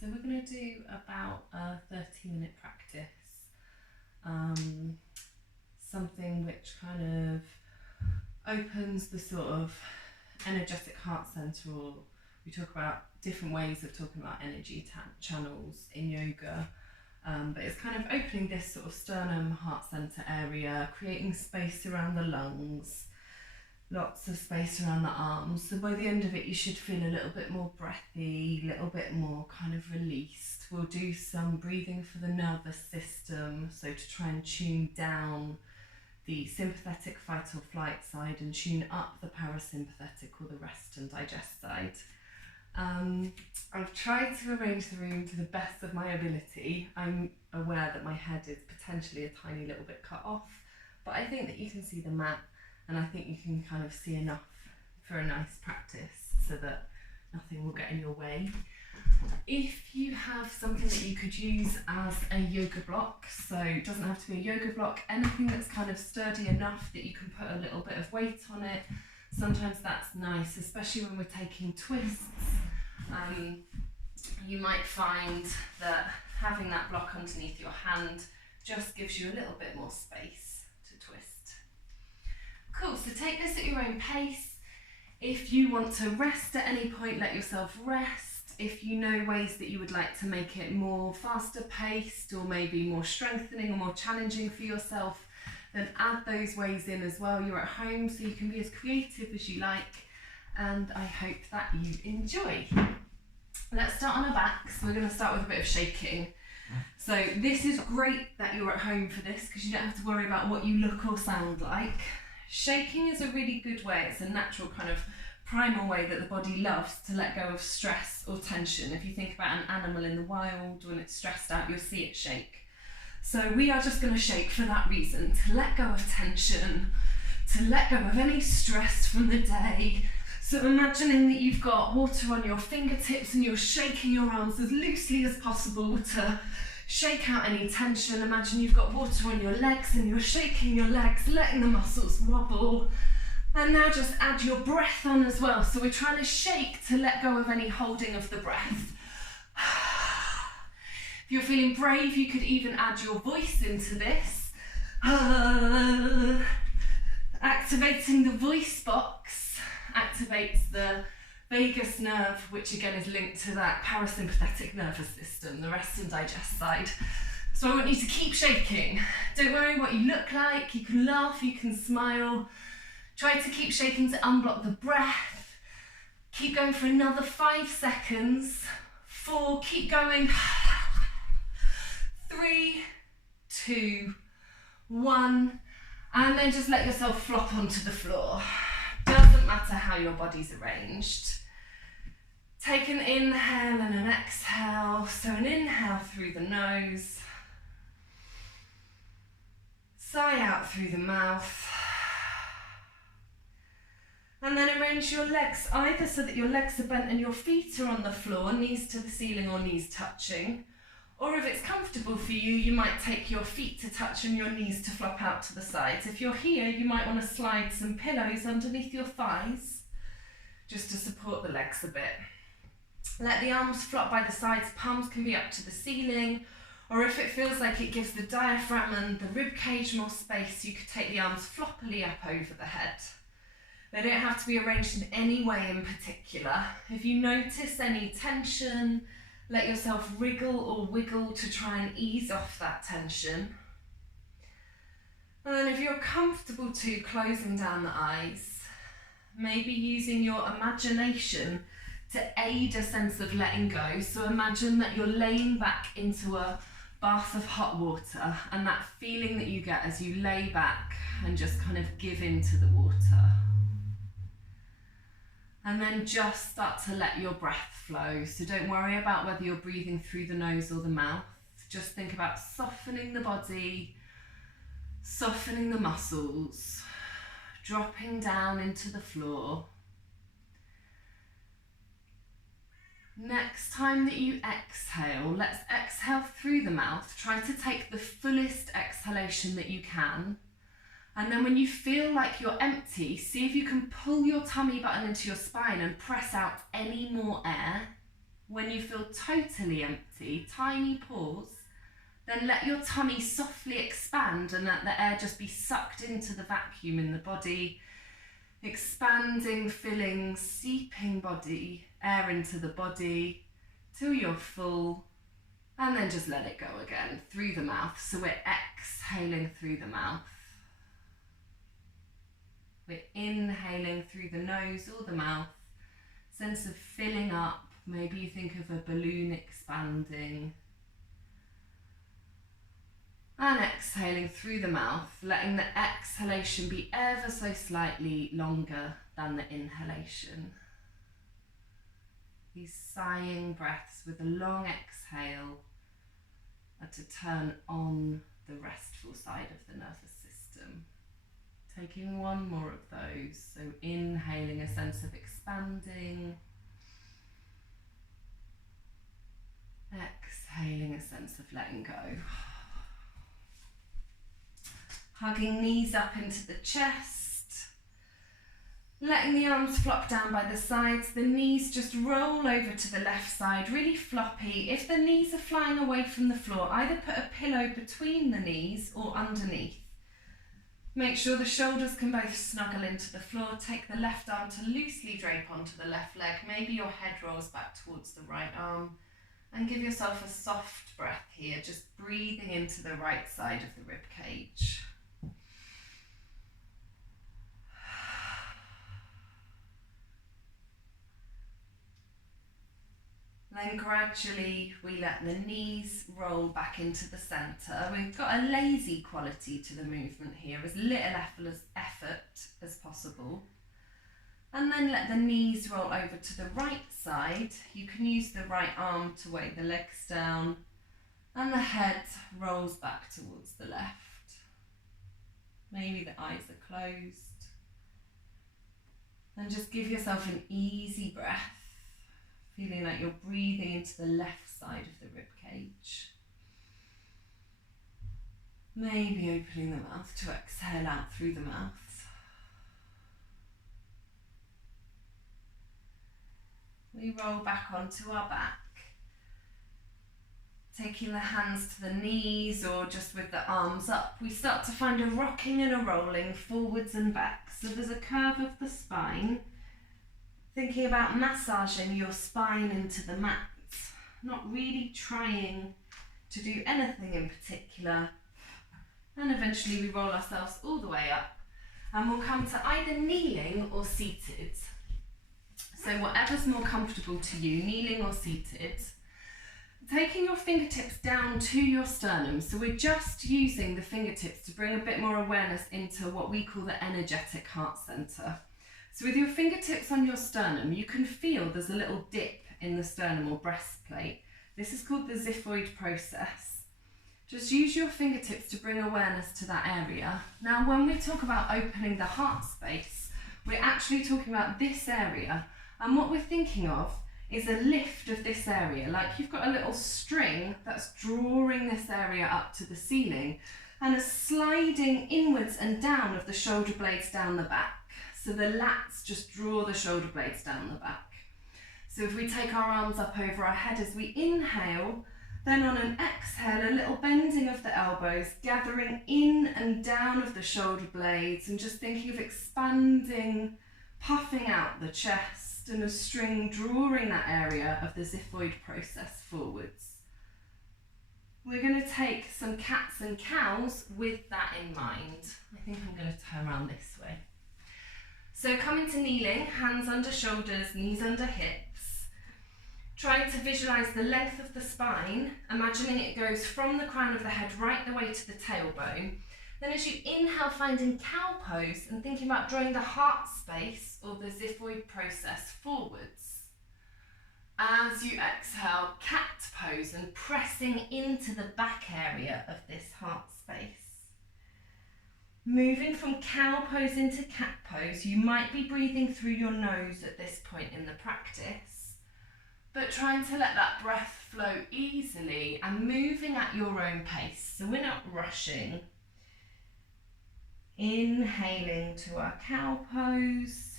So we're going to do about a 30-minute practice. Something which kind of opens the sort of energetic heart center, or we talk about different ways of talking about energy channels in yoga. But it's kind of opening this sort of sternum heart center area, creating space around the lungs, lots of space around the arms. So by the end of it, you should feel a little bit more breathy, a little bit more kind of released. We'll do some breathing for the nervous system, so to try and tune down the sympathetic fight or flight side and tune up the parasympathetic or the rest and digest side. I've tried to arrange the room to the best of my ability. I'm aware that my head is potentially a tiny little bit cut off, but I think that you can see the mat, and I think you can kind of see enough for a nice practice so that nothing will get in your way. If you have something that you could use as a yoga block, so it doesn't have to be a yoga block, anything that's kind of sturdy enough that you can put a little bit of weight on it, sometimes that's nice, especially when we're taking twists. You might find that having that block underneath your hand just gives you a little bit more space to twist. Cool, so take this at your own pace. If you want to rest at any point, let yourself rest. If you know ways that you would like to make it more faster paced, or maybe more strengthening or more challenging for yourself, then add those ways in as well. You're at home, so you can be as creative as you like, and I hope that you enjoy. Let's start on our backs. We're going to start with a bit of shaking. So this is great that you're at home for this, because you don't have to worry about what you look or sound like. Shaking is a really good way. It's a natural kind of primal way that the body loves to let go of stress or tension. If you think about an animal in the wild, when it's stressed out, you'll see it shake. So we are just going to shake for that reason, to let go of tension, to let go of any stress from the day. So imagining that you've got water on your fingertips and you're shaking your arms as loosely as possible to shake out any tension. Imagine you've got water on your legs and you're shaking your legs, letting the muscles wobble. And now just add your breath on as well. So we're trying to shake to let go of any holding of the breath. If you're feeling brave, you could even add your voice into this. Activating the voice box activates the vagus nerve, which again is linked to that parasympathetic nervous system, the rest and digest side. So I want you to keep shaking. Don't worry what you look like. You can laugh, you can smile. Try to keep shaking to unblock the breath. Keep going for another 5 seconds. 4, keep going. 3, 2, 1. And then just let yourself flop onto the floor. Doesn't matter how your body's arranged. Take an inhale and an exhale. So an inhale through the nose. Sigh out through the mouth. And then arrange your legs either so that your legs are bent and your feet are on the floor, knees to the ceiling or knees touching. Or if it's comfortable for you, you might take your feet to touch and your knees to flop out to the sides. If you're here, you might want to slide some pillows underneath your thighs, just to support the legs a bit. Let the arms flop by the sides, palms can be up to the ceiling, or if it feels like it gives the diaphragm and the rib cage more space, you could take the arms floppily up over the head. They don't have to be arranged in any way in particular. If you notice any tension, let yourself wriggle or wiggle to try and ease off that tension. And then if you're comfortable too, closing down the eyes, maybe using your imagination to aid a sense of letting go. So imagine that you're laying back into a bath of hot water, and that feeling that you get as you lay back and just kind of give into the water. And then just start to let your breath flow. So don't worry about whether you're breathing through the nose or the mouth. Just think about softening the body, softening the muscles, dropping down into the floor. Next time that you exhale, let's exhale through the mouth. Try to take the fullest exhalation that you can. And then when you feel like you're empty, see if you can pull your tummy button into your spine and press out any more air. When you feel totally empty, tiny pause, then let your tummy softly expand and let the air just be sucked into the vacuum in the body, expanding, filling, seeping body, air into the body till you're full, and then just let it go again through the mouth. So we're exhaling through the mouth. We're inhaling through the nose or the mouth, sense of filling up. Maybe you think of a balloon expanding. And exhaling through the mouth, letting the exhalation be ever so slightly longer than the inhalation. These sighing breaths with a long exhale are to turn on the restful side of the nervous system. Taking one more of those, so inhaling a sense of expanding, exhaling a sense of letting go. Hugging knees up into the chest, letting the arms flop down by the sides, the knees just roll over to the left side, really floppy. If the knees are flying away from the floor, either put a pillow between the knees or underneath. Make sure the shoulders can both snuggle into the floor. Take the left arm to loosely drape onto the left leg. Maybe your head rolls back towards the right arm. And give yourself a soft breath here, just breathing into the right side of the rib cage. Then gradually we let the knees roll back into the centre. We've got a lazy quality to the movement here, as little effort as possible. And then let the knees roll over to the right side. You can use the right arm to weigh the legs down, and the head rolls back towards the left. Maybe the eyes are closed. And just give yourself an easy breath, feeling like you're breathing into the left side of the rib cage. Maybe opening the mouth to exhale out through the mouth. We roll back onto our back, taking the hands to the knees or just with the arms up. We start to find a rocking and a rolling forwards and back. So there's a curve of the spine, thinking about massaging your spine into the mat, not really trying to do anything in particular. And eventually we roll ourselves all the way up, and we'll come to either kneeling or seated. So whatever's more comfortable to you, kneeling or seated. Taking your fingertips down to your sternum. So we're just using the fingertips to bring a bit more awareness into what we call the energetic heart center. So with your fingertips on your sternum, you can feel there's a little dip in the sternum or breastplate. This is called the xiphoid process. Just use your fingertips to bring awareness to that area. Now, when we talk about opening the heart space, we're actually talking about this area. And what we're thinking of is a lift of this area, like you've got a little string that's drawing this area up to the ceiling, and a sliding inwards and down of the shoulder blades down the back. So the lats just draw the shoulder blades down the back. So if we take our arms up over our head as we inhale, then on an exhale, a little bending of the elbows, gathering in and down of the shoulder blades, and just thinking of expanding, puffing out the chest, and a string drawing that area of the xiphoid process forwards. We're going to take some cats and cows with that in mind. I think I'm going to turn around this way. So coming to kneeling, hands under shoulders, knees under hips. Trying to visualise the length of the spine, imagining it goes from the crown of the head right the way to the tailbone. Then as you inhale, finding cow pose and thinking about drawing the heart space or the xiphoid process forwards. As you exhale, cat pose and pressing into the back area of this heart space. Moving from cow pose into cat pose, you might be breathing through your nose at this point in the practice, but trying to let that breath flow easily and moving at your own pace. So we're not rushing. Inhaling to our cow pose.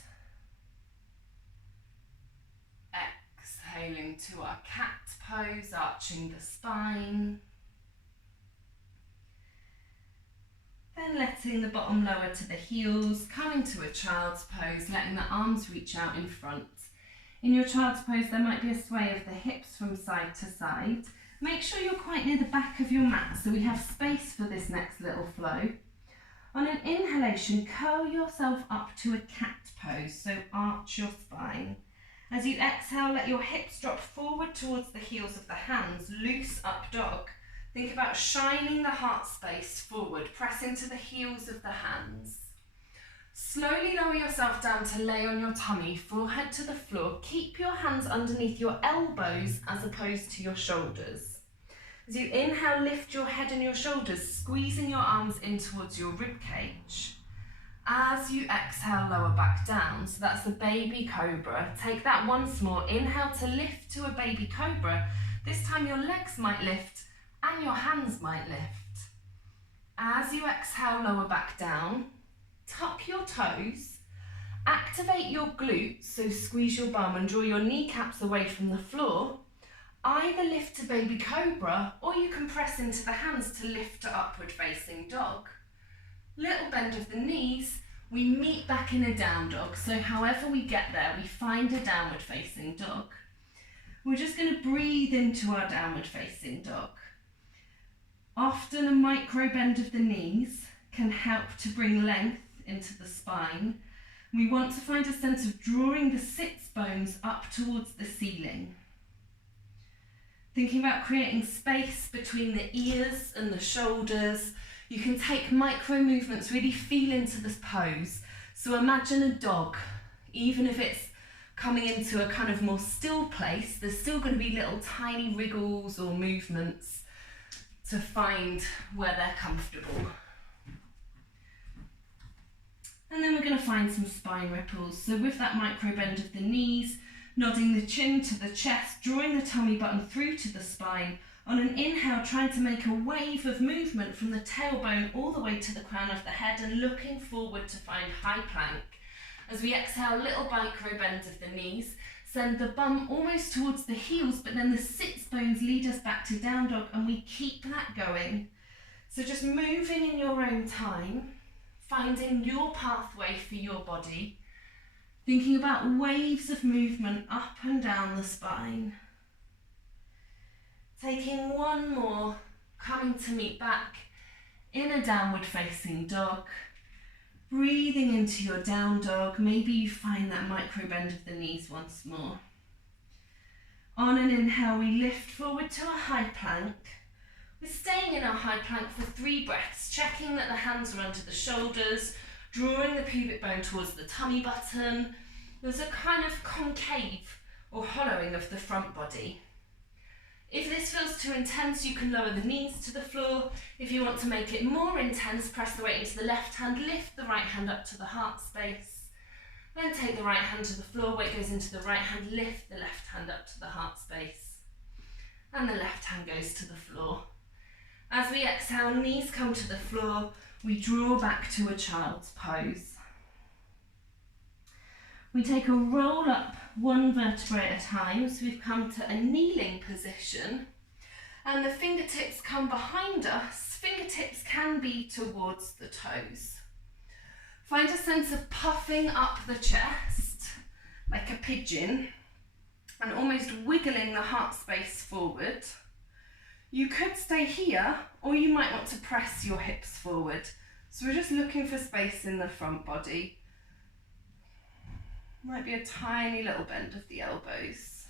Exhaling to our cat pose, arching the spine. Then letting the bottom lower to the heels, coming to a child's pose, letting the arms reach out in front. In your child's pose, there might be a sway of the hips from side to side. Make sure you're quite near the back of your mat so we have space for this next little flow. On an inhalation, curl yourself up to a cat pose, so arch your spine. As you exhale, let your hips drop forward towards the heels of the hands, loose up dog. Think about shining the heart space forward, pressing to the heels of the hands. Slowly lower yourself down to lay on your tummy, forehead to the floor. Keep your hands underneath your elbows as opposed to your shoulders. As you inhale, lift your head and your shoulders, squeezing your arms in towards your rib cage. As you exhale, lower back down. So that's the baby cobra. Take that once more. Inhale to lift to a baby cobra. This time your legs might lift and your hands might lift. As you exhale, lower back down. Tuck your toes. Activate your glutes, so squeeze your bum and draw your kneecaps away from the floor. Either lift to baby cobra or you can press into the hands to lift to upward facing dog. Little bend of the knees, we meet back in a down dog. So however we get there, we find a downward facing dog. We're just going to breathe into our downward facing dog. Often a micro bend of the knees can help to bring length into the spine. We want to find a sense of drawing the sits bones up towards the ceiling. Thinking about creating space between the ears and the shoulders. You can take micro movements, really feel into this pose. So imagine a dog, even if it's coming into a kind of more still place, there's still going to be little tiny wriggles or movements to find where they're comfortable. And then we're going to find some spine ripples. So with that micro bend of the knees, nodding the chin to the chest, drawing the tummy button through to the spine. On an inhale, trying to make a wave of movement from the tailbone all the way to the crown of the head and looking forward to find high plank. As we exhale, little micro bend of the knees, send the bum almost towards the heels, but then the sits bones lead us back to down dog and we keep that going. So just moving in your own time, finding your pathway for your body, thinking about waves of movement up and down the spine. Taking one more, coming to meet back in a downward facing dog. Breathing into your down dog. Maybe you find that micro bend of the knees once more. On an inhale, we lift forward to a high plank. We're staying in our high plank for 3 breaths, checking that the hands are under the shoulders, drawing the pubic bone towards the tummy button. There's a kind of concave or hollowing of the front body. If this feels too intense, you can lower the knees to the floor. If you want to make it more intense, press the weight into the left hand, lift the right hand up to the heart space. Then take the right hand to the floor, weight goes into the right hand, lift the left hand up to the heart space. And the left hand goes to the floor. As we exhale, knees come to the floor, we draw back to a child's pose. We take a roll up 1 vertebrae at a time, so we've come to a kneeling position and the fingertips come behind us. Fingertips can be towards the toes. Find a sense of puffing up the chest like a pigeon and almost wiggling the heart space forward. You could stay here or you might want to press your hips forward. So we're just looking for space in the front body. Might be a tiny little bend of the elbows.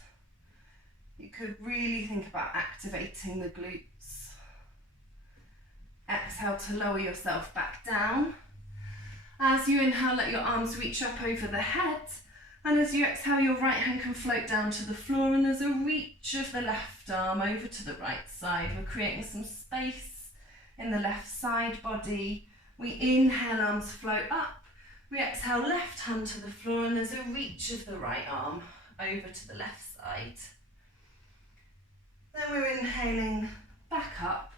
You could really think about activating the glutes. Exhale to lower yourself back down. As you inhale, let your arms reach up over the head. And as you exhale, your right hand can float down to the floor and there's a reach of the left arm over to the right side. We're creating some space in the left side body. We inhale, arms float up. We exhale, left hand to the floor and there's a reach of the right arm over to the left side. Then we're inhaling back up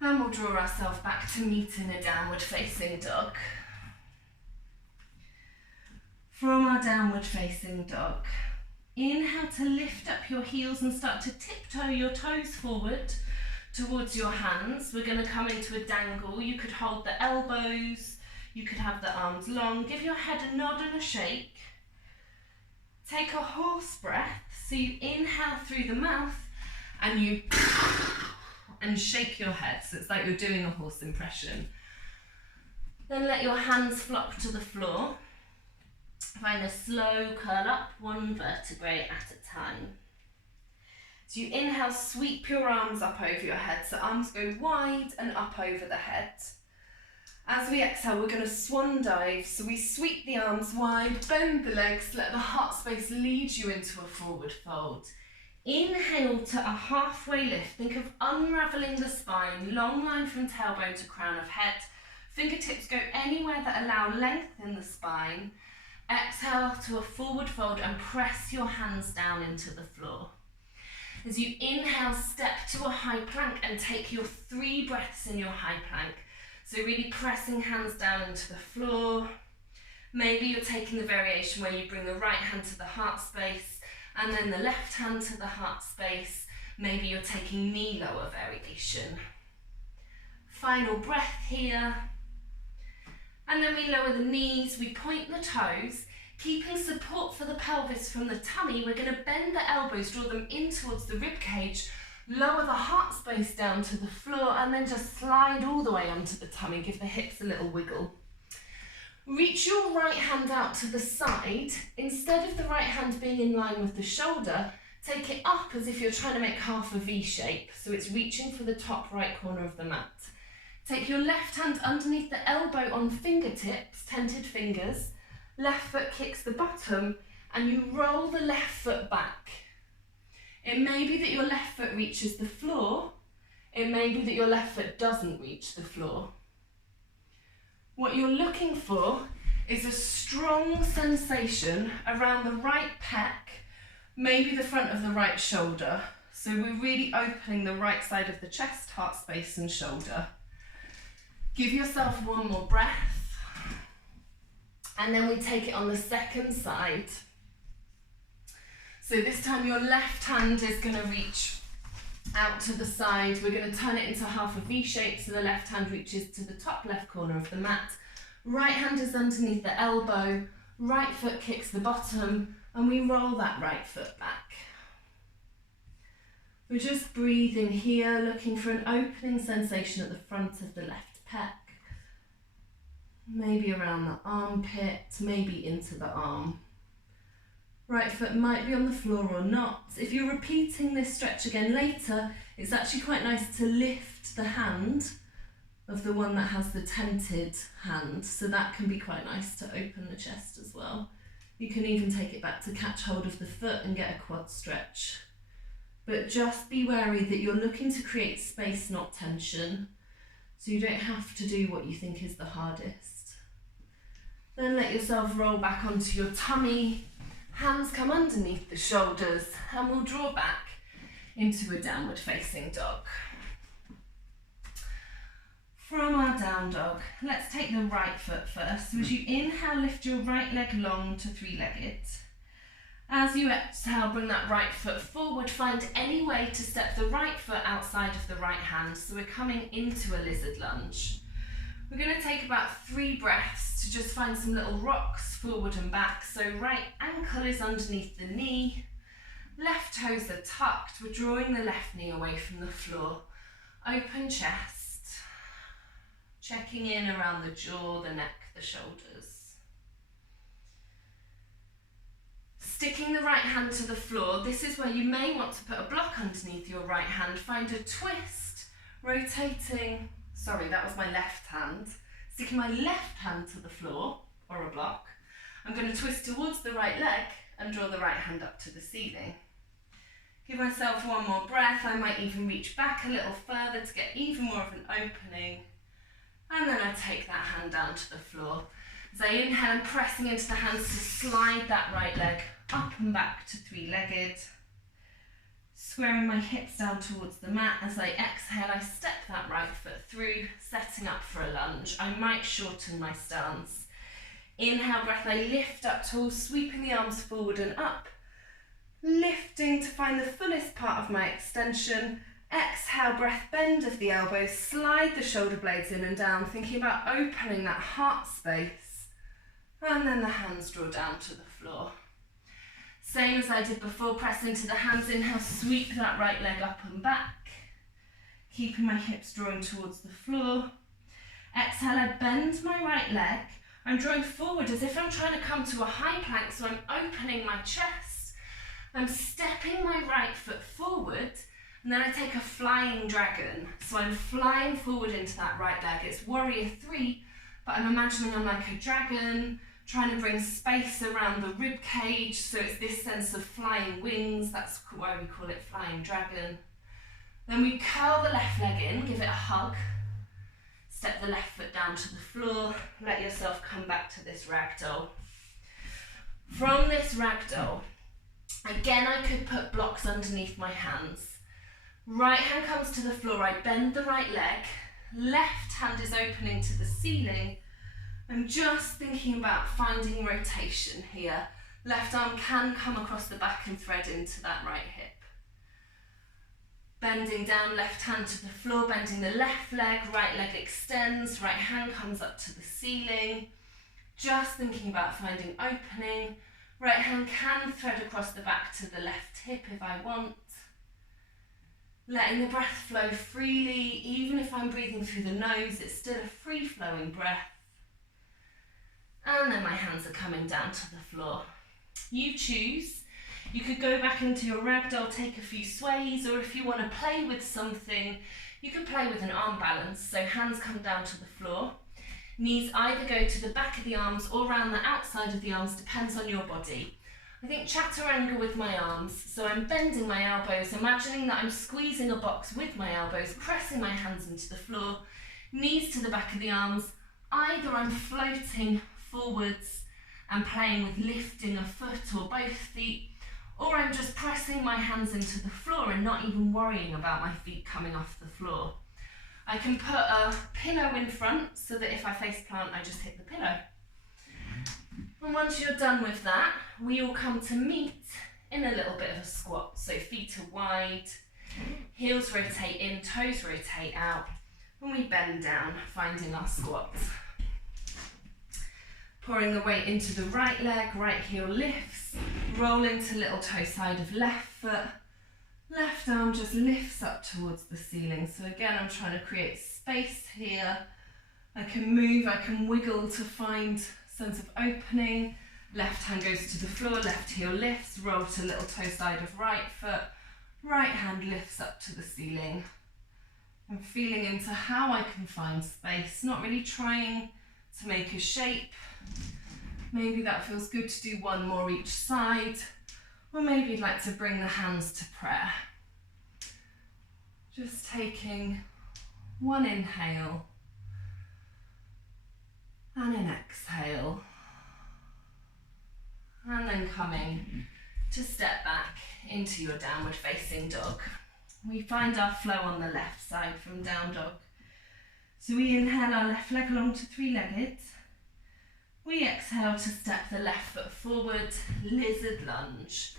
and we'll draw ourselves back to meet in a downward facing dog. From our downward facing dog, Inhale to lift up your heels and start to tiptoe your toes forward towards your hands. We're going to come into a dangle. You could hold the elbows, you could have the arms long. Give your head a nod and a shake. Take a horse breath. So you inhale through the mouth and you and shake your head. So it's like you're doing a horse impression. Then let your hands flop to the floor. Find a slow curl up, one vertebrae at a time. So you inhale, sweep your arms up over your head. So arms go wide and up over the head. As we exhale, we're going to swan dive. So we sweep the arms wide, bend the legs, let the heart space lead you into a forward fold. Inhale to a halfway lift. Think of unraveling the spine, long line from tailbone to crown of head. Fingertips go anywhere that allow length in the spine. Exhale to a forward fold and press your hands down into the floor. As you inhale, step to a high plank and take your 3 breaths in your high plank. So really pressing hands down into the floor. Maybe you're taking the variation where you bring the right hand to the heart space and then the left hand to the heart space. Maybe you're taking knee lower variation. Final breath here. And then we lower the knees, we point the toes, keeping support for the pelvis from the tummy. We're going to bend the elbows, draw them in towards the rib cage, lower the heart space down to the floor, and then just slide all the way onto the tummy. Give the hips a little wiggle. Reach your right hand out to the side. Instead of the right hand being in line with the shoulder, take it up as if you're trying to make half a V shape. So it's reaching for the top right corner of the mat. Take your left hand underneath the elbow on fingertips, tented fingers. Left foot kicks the bottom and you roll the left foot back. It may be that your left foot reaches the floor. It may be that your left foot doesn't reach the floor. What you're looking for is a strong sensation around the right pec, maybe the front of the right shoulder. So we're really opening the right side of the chest, heart space and shoulder. Give yourself one more breath. And then we take it on the second side. So this time your left hand is going to reach out to the side. We're going to turn it into half a V shape so the left hand reaches to the top left corner of the mat. Right hand is underneath the elbow. Right foot kicks the bottom and we roll that right foot back. We're just breathing here, looking for an opening sensation at the front of the left pec. Maybe around the armpit, maybe into the arm. Right foot might be on the floor or not. If you're repeating this stretch again later, it's actually quite nice to lift the hand of the one that has the tented hand. So that can be quite nice to open the chest as well. You can even take it back to catch hold of the foot and get a quad stretch. But just be wary that you're looking to create space, not tension. So you don't have to do what you think is the hardest. Then let yourself roll back onto your tummy. Hands come underneath the shoulders and we'll draw back into a downward facing dog. From our down dog, let's take the right foot first. So as you inhale, lift your right leg long to 3-legged. As you exhale, bring that right foot forward. Find any way to step the right foot outside of the right hand. So we're coming into a lizard lunge. We're going to take about 3 breaths to just find some little rocks forward and back. So right ankle is underneath the knee. Left toes are tucked. We're drawing the left knee away from the floor. Open chest. Checking in around the jaw, the neck, the shoulders. Sticking the right hand to the floor. This is where you may want to put a block underneath your right hand. Find a twist, rotating. Sorry, that was my left hand. Sticking my left hand to the floor, or a block. I'm going to twist towards the right leg and draw the right hand up to the ceiling. Give myself one more breath. I might even reach back a little further to get even more of an opening. And then I take that hand down to the floor. As I inhale, I'm pressing into the hands to slide that right leg up and back to 3-legged. Squaring my hips down towards the mat. As I exhale, I step that right foot through, setting up for a lunge. I might shorten my stance. Inhale, breath, I lift up tall, sweeping the arms forward and up. Lifting to find the fullest part of my extension. Exhale, breath, bend of the elbows, slide the shoulder blades in and down, thinking about opening that heart space. And then the hands draw down to the floor. Same as I did before, press into the hands, inhale, sweep that right leg up and back, keeping my hips drawing towards the floor. Exhale, I bend my right leg. I'm drawing forward as if I'm trying to come to a high plank, so I'm opening my chest. I'm stepping my right foot forward, and then I take a flying dragon. So I'm flying forward into that right leg. It's warrior 3, but I'm imagining I'm like a dragon, trying to bring space around the rib cage, so it's this sense of flying wings. That's why we call it flying dragon. Then we curl the left leg in, give it a hug. Step the left foot down to the floor. Let yourself come back to this ragdoll. From this ragdoll, again, I could put blocks underneath my hands. Right hand comes to the floor, I bend the right leg. Left hand is opening to the ceiling. I'm just thinking about finding rotation here. Left arm can come across the back and thread into that right hip. Bending down, left hand to the floor, bending the left leg, right leg extends, right hand comes up to the ceiling. Just thinking about finding opening. Right hand can thread across the back to the left hip if I want. Letting the breath flow freely, even if I'm breathing through the nose, it's still a free-flowing breath. And then my hands are coming down to the floor. You choose. You could go back into your ragdoll, take a few sways, or if you want to play with something, you can play with an arm balance. So hands come down to the floor. Knees either go to the back of the arms or around the outside of the arms, depends on your body. I think chaturanga with my arms, so I'm bending my elbows, imagining that I'm squeezing a box with my elbows, pressing my hands into the floor, knees to the back of the arms. Either I'm floating forwards and playing with lifting a foot or both feet, or I'm just pressing my hands into the floor and not even worrying about my feet coming off the floor. I can put a pillow in front so that if I face plant, I just hit the pillow. And once you're done with that, we all come to meet in a little bit of a squat. So feet are wide, heels rotate in, toes rotate out, and we bend down, finding our squat. Pouring the weight into the right leg, right heel lifts, roll into little toe side of left foot, left arm just lifts up towards the ceiling. So again, I'm trying to create space here. I can move, I can wiggle to find sense of opening. Left hand goes to the floor, left heel lifts, roll to little toe side of right foot, right hand lifts up to the ceiling. I'm feeling into how I can find space, not really trying to make a shape. Maybe that feels good to do one more each side, or maybe you'd like to bring the hands to prayer. Just taking one inhale and an exhale, and then coming to step back into your downward facing dog. We find our flow on the left side from down dog. So we inhale our left leg along to three-legged. We exhale to step the left foot forward, lizard lunge.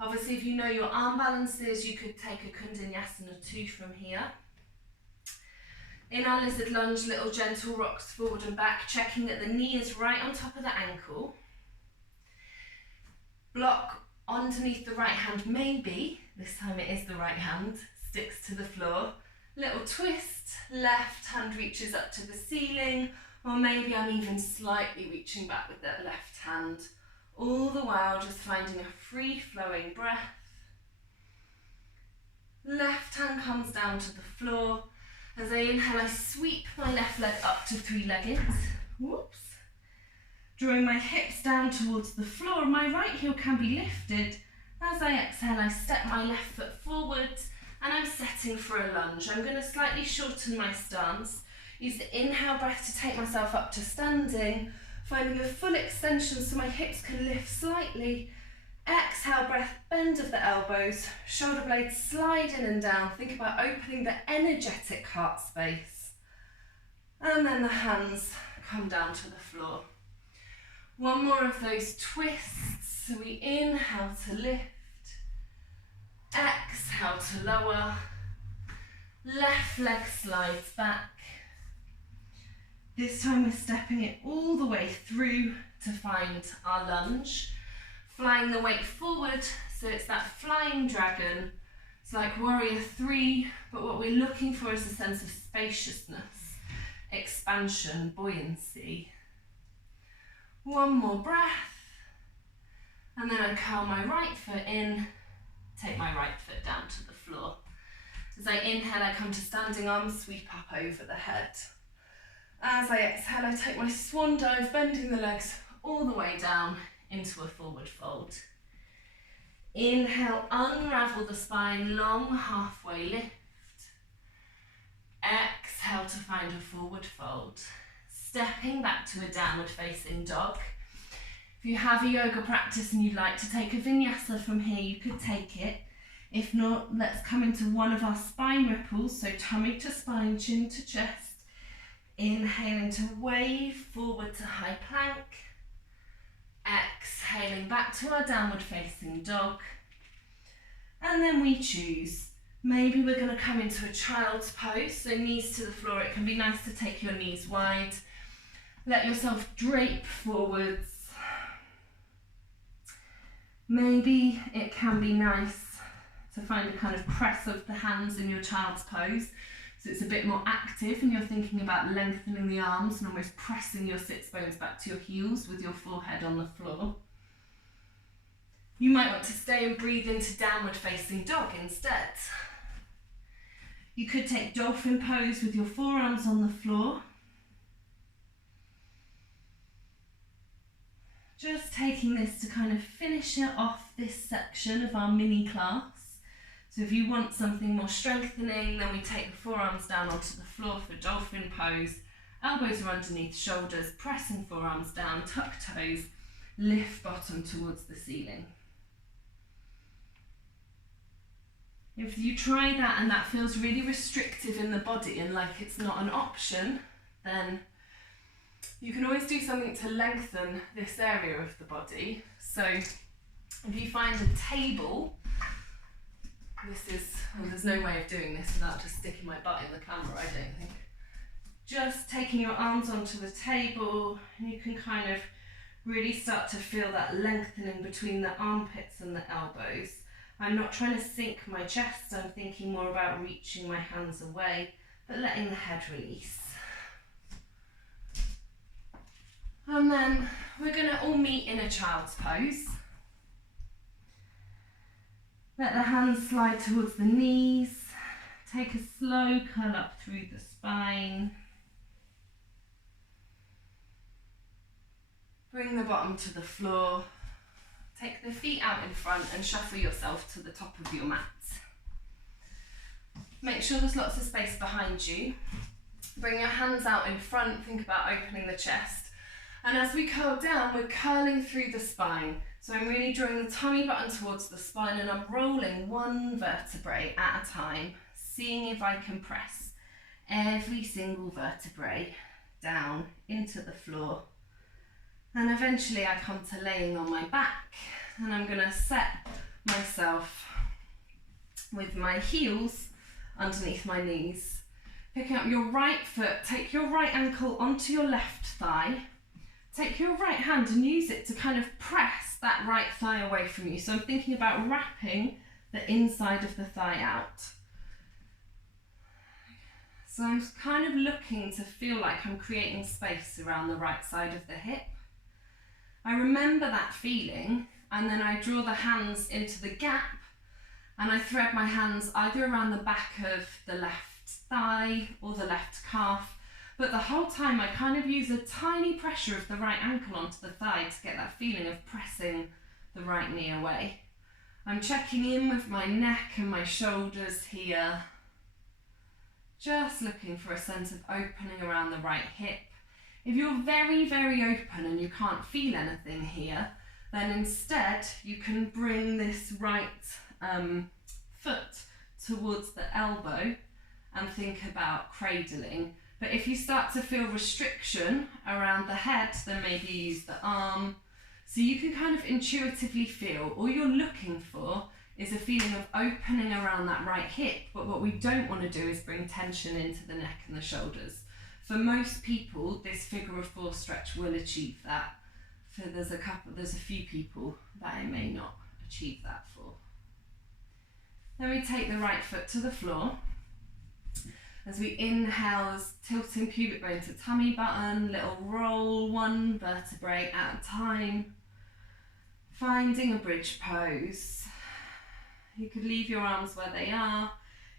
Obviously, if you know your arm balances, you could take a Kundalini 2 from here. In our lizard lunge, little gentle rocks forward and back, checking that the knee is right on top of the ankle. Block underneath the right hand, maybe, this time it is the right hand, sticks to the floor. Little twist, left hand reaches up to the ceiling, or maybe I'm even slightly reaching back with that left hand. All the while just finding a free-flowing breath. Left hand comes down to the floor. As I inhale, I sweep my left leg up to three-legged. Whoops. Drawing my hips down towards the floor. My right heel can be lifted. As I exhale, I step my left foot forward and I'm setting for a lunge. I'm going to slightly shorten my stance. Use the inhale breath to take myself up to standing, finding a full extension so my hips can lift slightly. Exhale breath, bend of the elbows, shoulder blades slide in and down. Think about opening the energetic heart space. And then the hands come down to the floor. One more of those twists. So we inhale to lift. exhale to lower. Left leg slides back. This time we're stepping it all the way through to find our lunge. Flying the weight forward, so it's that flying dragon. It's like warrior 3, but what we're looking for is a sense of spaciousness, expansion, buoyancy. One more breath. And then I curl my right foot in, take my right foot down to the floor. As I inhale, I come to standing arms, sweep up over the head. As I exhale, I take my swan dive, bending the legs all the way down into a forward fold. Inhale, unravel the spine, long halfway lift. Exhale to find a forward fold. Stepping back to a downward facing dog. If you have a yoga practice and you'd like to take a vinyasa from here, you could take it. If not, let's come into one of our spine ripples, so tummy to spine, chin to chest. Inhaling to wave forward to high plank. Exhaling back to our downward facing dog. And then we choose. Maybe we're going to come into a child's pose, so knees to the floor. It can be nice to take your knees wide. Let yourself drape forwards. Maybe it can be nice to find a kind of press of the hands in your child's pose, so it's a bit more active and you're thinking about lengthening the arms and almost pressing your sits bones back to your heels with your forehead on the floor. You might want to stay and breathe into downward facing dog instead. You could take dolphin pose with your forearms on the floor. Just taking this to kind of finish it off this section of our mini class. So if you want something more strengthening, then we take the forearms down onto the floor for dolphin pose. Elbows are underneath shoulders, pressing forearms down, tuck toes, lift bottom towards the ceiling. If you try that and that feels really restrictive in the body and like it's not an option, then you can always do something to lengthen this area of the body. So if you find a table, there's no way of doing this without just sticking my butt in the camera, I don't think. Just taking your arms onto the table, and you can kind of really start to feel that lengthening between the armpits and the elbows. I'm not trying to sink my chest, I'm thinking more about reaching my hands away, but letting the head release. And then we're going to all meet in a child's pose. Let the hands slide towards the knees. Take a slow curl up through the spine. Bring the bottom to the floor. Take the feet out in front and shuffle yourself to the top of your mat. Make sure there's lots of space behind you. Bring your hands out in front, think about opening the chest. And as we curl down, we're curling through the spine. So I'm really drawing the tummy button towards the spine and I'm rolling one vertebrae at a time, seeing if I can press every single vertebrae down into the floor. And eventually I come to laying on my back and I'm going to set myself with my heels underneath my knees. Picking up your right foot, take your right ankle onto your left thigh. Take your right hand and use it to kind of press that right thigh away from you. So I'm thinking about wrapping the inside of the thigh out. So I'm kind of looking to feel like I'm creating space around the right side of the hip. I remember that feeling and then I draw the hands into the gap and I thread my hands either around the back of the left thigh or the left calf. But the whole time I kind of use a tiny pressure of the right ankle onto the thigh to get that feeling of pressing the right knee away. I'm checking in with my neck and my shoulders here. Just looking for a sense of opening around the right hip. If you're very, very open and you can't feel anything here, then instead you can bring this right foot towards the elbow and think about cradling. But if you start to feel restriction around the head, then maybe use the arm. So you can kind of intuitively feel, all you're looking for is a feeling of opening around that right hip, but what we don't want to do is bring tension into the neck and the shoulders. For most people, this figure of four stretch will achieve that. There's a few people that it may not achieve that for. Then we take the right foot to the floor. As we inhale, tilting pubic bone to tummy button, little roll, one vertebrae at a time. Finding a bridge pose. You could leave your arms where they are.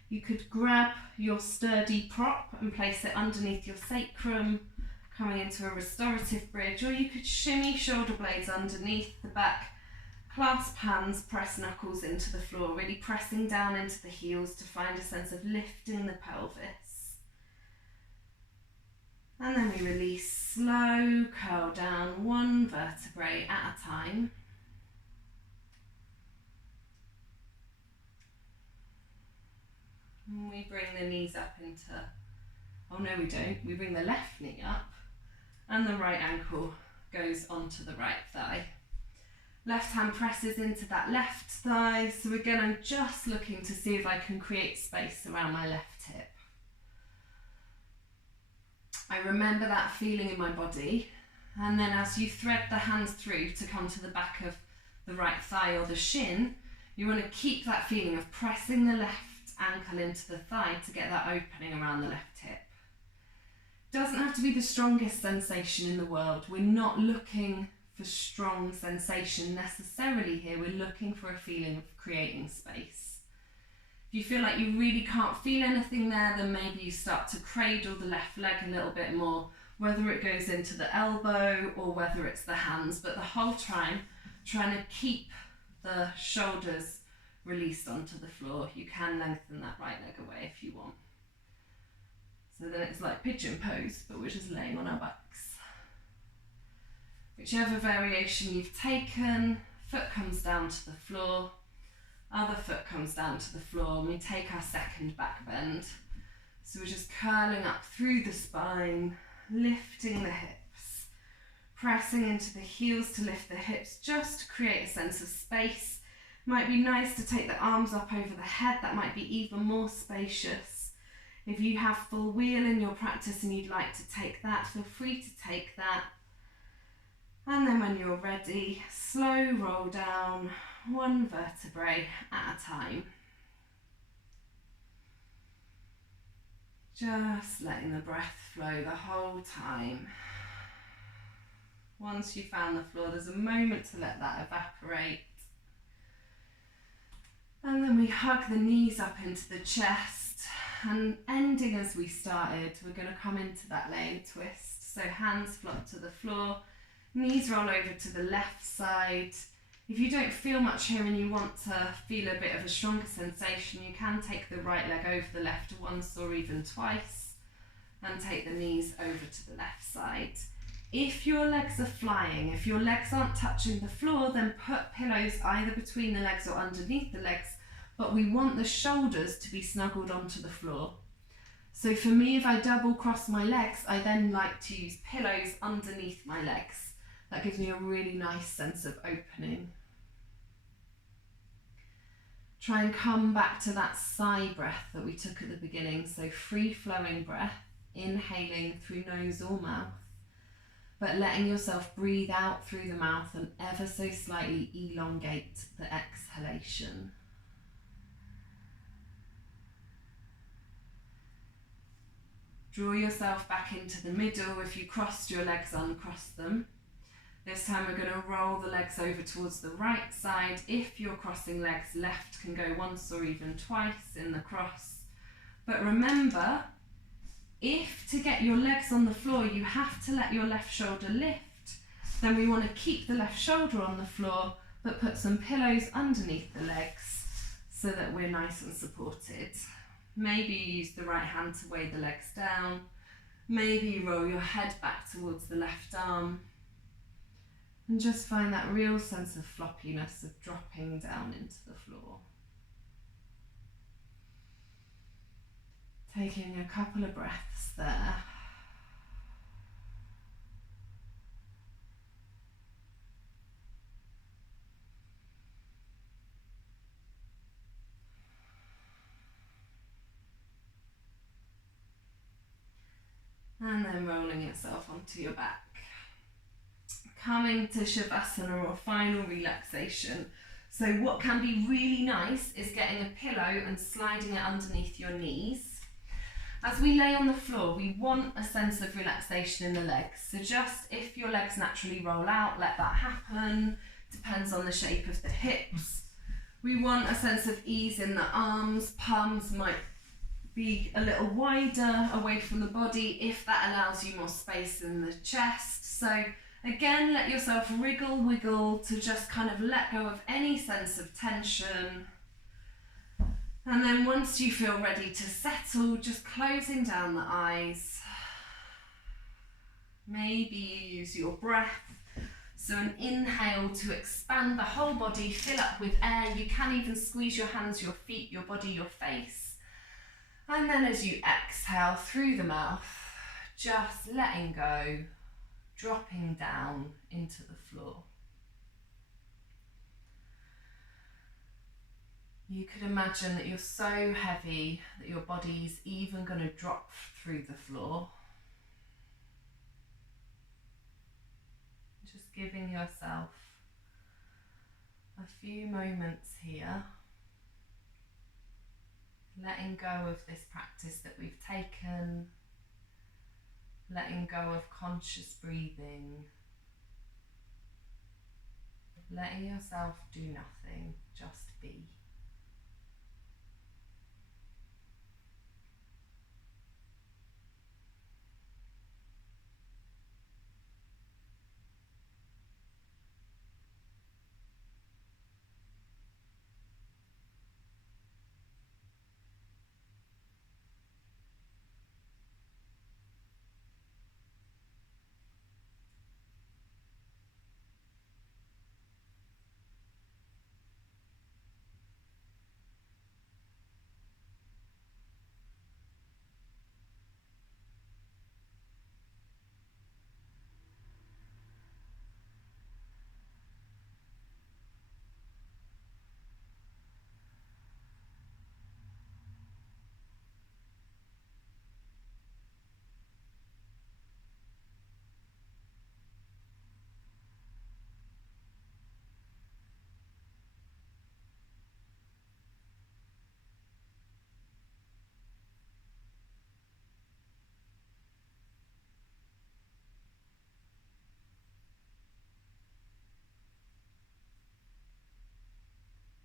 You could grab your sturdy prop and place it underneath your sacrum, coming into a restorative bridge, or you could shimmy shoulder blades underneath the back, clasp hands, press knuckles into the floor, really pressing down into the heels to find a sense of lifting the pelvis. And then we release, slow curl down, one vertebrae at a time. And we bring the knees up into, oh no we don't, we bring the left knee up and the right ankle goes onto the right thigh. Left hand presses into that left thigh, so again I'm just looking to see if I can create space around my left hip. I remember that feeling in my body, and then as you thread the hands through to come to the back of the right thigh or the shin, you want to keep that feeling of pressing the left ankle into the thigh to get that opening around the left hip. Doesn't have to be the strongest sensation in the world. We're not looking for strong sensation necessarily here. We're looking for a feeling of creating space. If you feel like you really can't feel anything there, then maybe you start to cradle the left leg a little bit more, whether it goes into the elbow or whether it's the hands, but the whole time trying to keep the shoulders released onto the floor. You can lengthen that right leg away if you want. So then it's like pigeon pose, but we're just laying on our backs. Whichever variation you've taken, foot comes down to the floor, other foot comes down to the floor, and we take our second back bend. So we're just curling up through the spine, lifting the hips, pressing into the heels to lift the hips, just to create a sense of space. Might be nice to take the arms up over the head, that might be even more spacious. If you have full wheel in your practice and you'd like to take that, feel free to take that. And then when you're ready, slow roll down, one vertebrae at a time. Just letting the breath flow the whole time. Once you've found the floor, there's a moment to let that evaporate. And then we hug the knees up into the chest. And ending as we started, we're going to come into that laying twist. So hands flop to the floor, knees roll over to the left side. If you don't feel much here and you want to feel a bit of a stronger sensation, you can take the right leg over the left once or even twice and take the knees over to the left side. If your legs are flying, if your legs aren't touching the floor, then put pillows either between the legs or underneath the legs, but we want the shoulders to be snuggled onto the floor. So for me, if I double cross my legs, I then like to use pillows underneath my legs. That gives me a really nice sense of opening. Try and come back to that sigh breath that we took at the beginning. So free flowing breath, inhaling through nose or mouth, but letting yourself breathe out through the mouth and ever so slightly elongate the exhalation. Draw yourself back into the middle. If you crossed your legs, uncross them. This time we're going to roll the legs over towards the right side. If you're crossing legs, left can go once or even twice in the cross. But remember, if to get your legs on the floor you have to let your left shoulder lift, then we want to keep the left shoulder on the floor but put some pillows underneath the legs so that we're nice and supported. Maybe you use the right hand to weigh the legs down. Maybe you roll your head back towards the left arm. And just find that real sense of floppiness of dropping down into the floor. Taking a couple of breaths there. and rolling yourself onto your back. Coming to Shavasana, or final relaxation. So what can be really nice is getting a pillow and sliding it underneath your knees. As we lay on the floor, we want a sense of relaxation in the legs. So just if your legs naturally roll out, let that happen. Depends on the shape of the hips. We want a sense of ease in the arms. Palms might be a little wider away from the body if that allows you more space in the chest. So again, let yourself wiggle to just kind of let go of any sense of tension. And then once you feel ready to settle, just closing down the eyes. Maybe you use your breath. So an inhale to expand the whole body, fill up with air. You can even squeeze your hands, your feet, your body, your face. And then as you exhale through the mouth, just letting go, dropping down into the floor. You could imagine that you're so heavy that your body's even going to drop through the floor. Just giving yourself a few moments here, letting go of this practice that we've taken, letting go of conscious breathing, letting yourself do nothing, just be.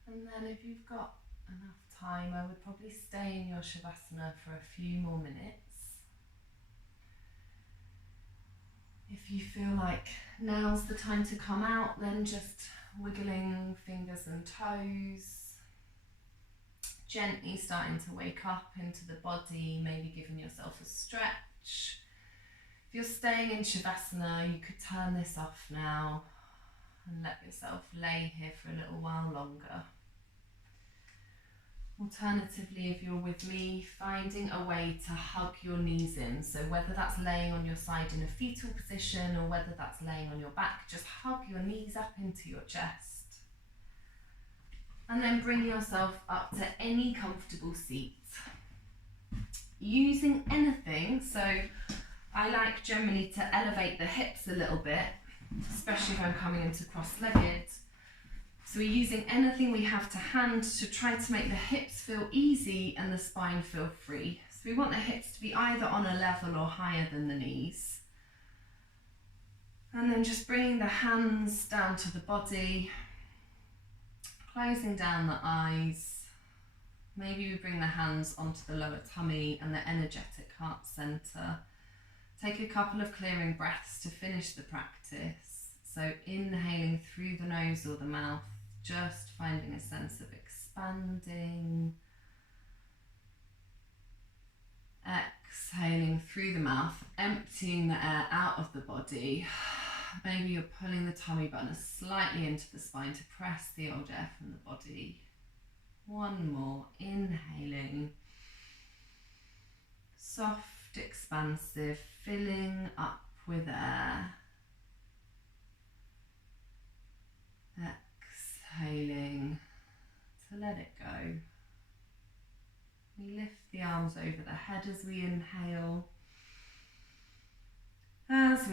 And then if you've got enough time, I would probably stay in your Shavasana for a few more minutes. If you feel like now's the time to come out, then just wiggling fingers and toes, gently starting to wake up into the body, maybe giving yourself a stretch. If you're staying in Shavasana, you could turn this off now and let yourself lay here for a little while longer. Alternatively, if you're with me, finding a way to hug your knees in. So whether that's laying on your side in a fetal position or whether that's laying on your back, just hug your knees up into your chest. And then bring yourself up to any comfortable seat. Using anything, so I like generally to elevate the hips a little bit, especially if I'm coming into cross-legged. So we're using anything we have to hand to try to make the hips feel easy and the spine feel free. So we want the hips to be either on a level or higher than the knees. And then just bringing the hands down to the body, closing down the eyes. Maybe we bring the hands onto the lower tummy and the energetic heart center. Take a couple of clearing breaths to finish the practice. So inhaling through the nose or the mouth, just finding a sense of expanding. Exhaling through the mouth, emptying the air out of the body. Maybe you're pulling the tummy button slightly into the spine to press the old air from the body. One more, inhaling. Soft, expansive, filling up with air. Exhaling to let it go. We lift the arms over the head as we inhale.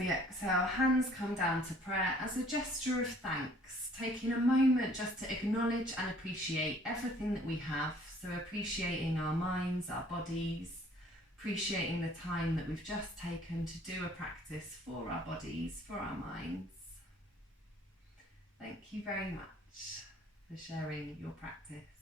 we exhale, hands come down to prayer as a gesture of thanks, taking a moment just to acknowledge and appreciate everything that we have. So appreciating our minds, our bodies, appreciating the time that we've just taken to do a practice for our bodies, for our minds. Thank you very much for sharing your practice.